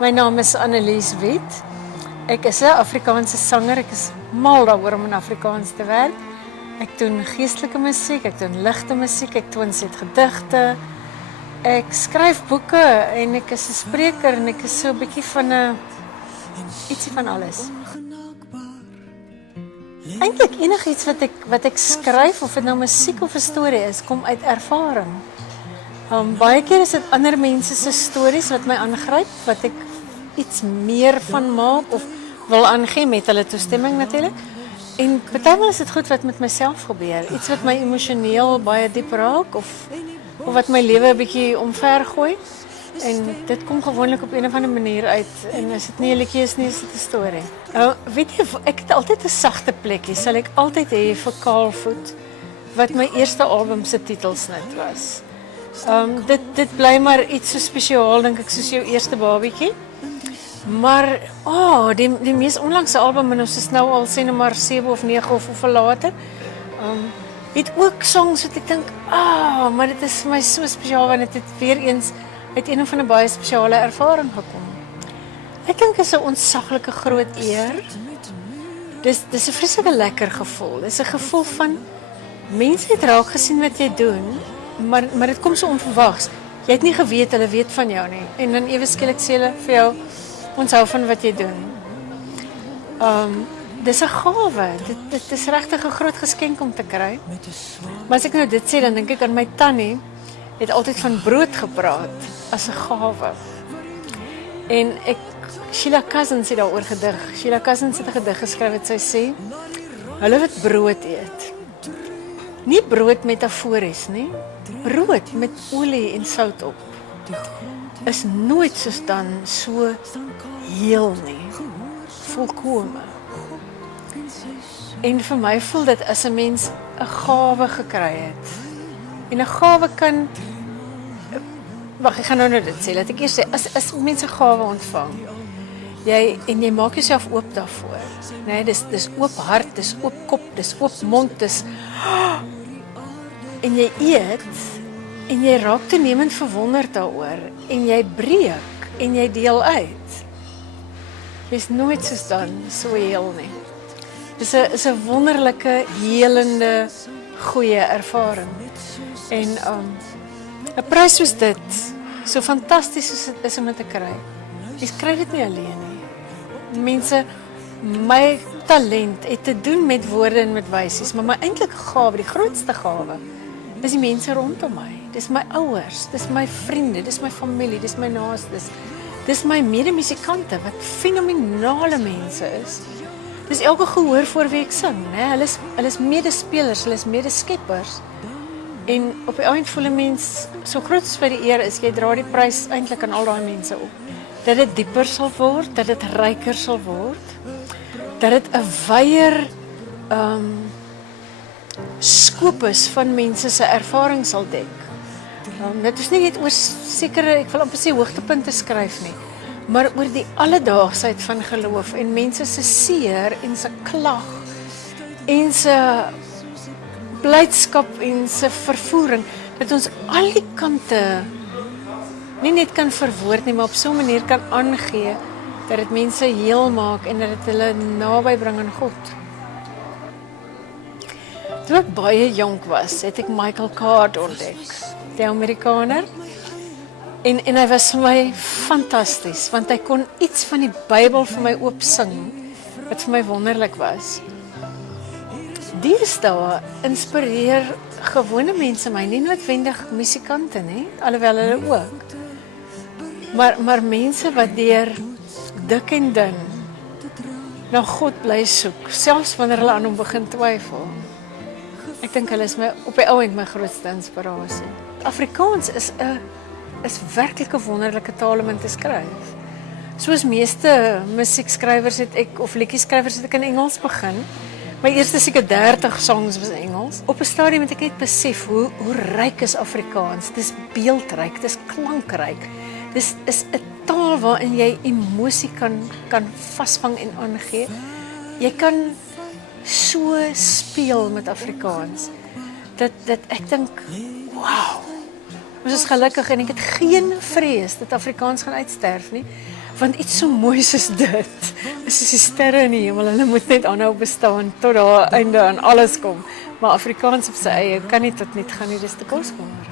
My naam is Annelies Wet. Ek is 'n Afrikaanse sanger. Ek is mal daaroor om in Afrikaans te werk. Ek doen geestelike musiek, ek doen ligte musiek, ek toonset gedigte. Ek skryf boeke en ek is 'n spreker en ek is so 'n bietjie van 'n ietsie van alles. Eintlik enigiets wat ek skryf, of dit nou musiek of 'n storie is, kom uit ervaring. Baie keer is dit ander mense se stories wat my aangryp, wat ek iets meer van maak of wil aangee met hulle toestemming natuurlik. En partymal is dit goed wat met myself gebeur, iets wat my emosioneel baie diep raak of wat my lewe 'n bietjie omver gooi. En dit kom gewoonlik op een of ander manier uit. En as dit nie 'n liedjie is nie, is dit 'n storie. Weet jy, ek het altyd 'n sagte plekkie, sal ek altyd hê vir Kaalvoet, wat my eerste album se titelsnit was. Dit bly maar iets so spesiaal, dink ek, soos jou eerste babietjie. Maar, die mees onlangse album, en ons is nou al sê nou maar 7 of 9 of hoeveel later, het ook songs wat ek dink, maar dit is vir my so spesiaal, want dit het weer eens uit een of ander baie spesiale ervaring gekom. Ek dink dit is 'n ontsaglike groot eer. Dis 'n vreeslike lekker gevoel. Dis 'n gevoel van, mense het raak gesien wat jy doen, maar dit kom so onverwags. Jy het nie geweet, hulle weet van jou nie. En dan ewe skielik sê hulle vir jou, ons hou van wat jy doen. Dis 'n gawe. Dit is regtig 'n groot geskenk om te kry. Maar as ek nou dit sê, dan dink ek aan my tannie, het altyd van brood gepraat as 'n gawe. En Sheila Cousins het daaroor gedig. Sheila Cousins het 'n gedig geskryf wat sy sê, hulle wat brood eet. Nie brood metafories nie, brood met olie en sout op, is nooit soos dan so heel nie, volkome. En vir my voel dit as 'n mens 'n gawe gekry het. En 'n gawe kan, wag, ek gaan nou dit sê, laat ek eers sê, as mense 'n gawe ontvang, jy maak jouself oop daarvoor. Nee, dis oop hart, dis oop kop, dis oop mond, en jy eet, en jy raak toenemend verwonderd daaroor, en jy breek, en jy deel uit. Jy's nooit soos dan so heel nie. Dis 'n wonderlike, helende, goeie ervaring. En 'n prys soos dit, so fantasties soos dit is om dit te kry, jy kry dit nie alleen nie. Mense, my talent het te doen met woorde en met wysies, maar my eintlike gawe, die grootste gawe, is die mense rondom my. Dis my ouers, dis my vriende, dis my familie, dis my naastes. Dis my medemusikante wat fenominale mense is. Dis elke gehoor voor wie ek sing, né? Hulle is medespelers, hulle is medeskeppers. En op die eind voel 'n mens, so groot as vir die eer is, jy dra die prys eintlik aan al daai mense op. Dat dit dieper sal word, dat dit ryker sal word, dat dit 'n wyeer skoop is van mense se ervaring sal dek. Dit is nie net oor sekere, ek wil amper sê hoogtepunte skryf nie, maar oor die alledaagsheid van geloof en mense se seer en se klag en se blydskap en se vervoering, dat ons al die kante nie net kan verwoord nie, maar op so 'n manier kan aangee, dat dit mense heel maak en dat dit hulle naby bring aan God. Toe ek baie jonk was, het ek Michael Card ontdek, die Amerikaner. En hy was vir my fantasties, want hy kon iets van die Bybel vir my oopsing, wat vir my wonderlik was. Deesdae inspireer gewone mense my, nie noodwendig musikante nie, alhoewel hulle ook. Maar mense wat deur dik en dun na God bly soek, selfs wanneer hulle aan hom begin twyfel. Ek dink hulle is op die ou end my grootste inspirasie. Afrikaans is werklik 'n wonderlike taal om in te skryf. Soos meeste musiekskrywers het ek, of liedjieskrywers het ek in Engels begin. My eerste seker 30 songs was in Engels. Op 'n stadium het ek net besef hoe ryk is Afrikaans. Dis beeldryk, dis klankryk. Dis is 'n taal waarin jy emosie kan vasvang en aangee. Jy kan so speel met Afrikaans dat ek dink, wow, Ons is gelukkig en ek het geen vrees dat Afrikaans gaan uitsterf nie, want iets so mooi soos dit is soos die sterre in die hemel, hulle moet net aanhou bestaan tot daar einde aan alles kom, maar Afrikaans op sy eie kan nie tot niet gaan nie, dis te kosbaar.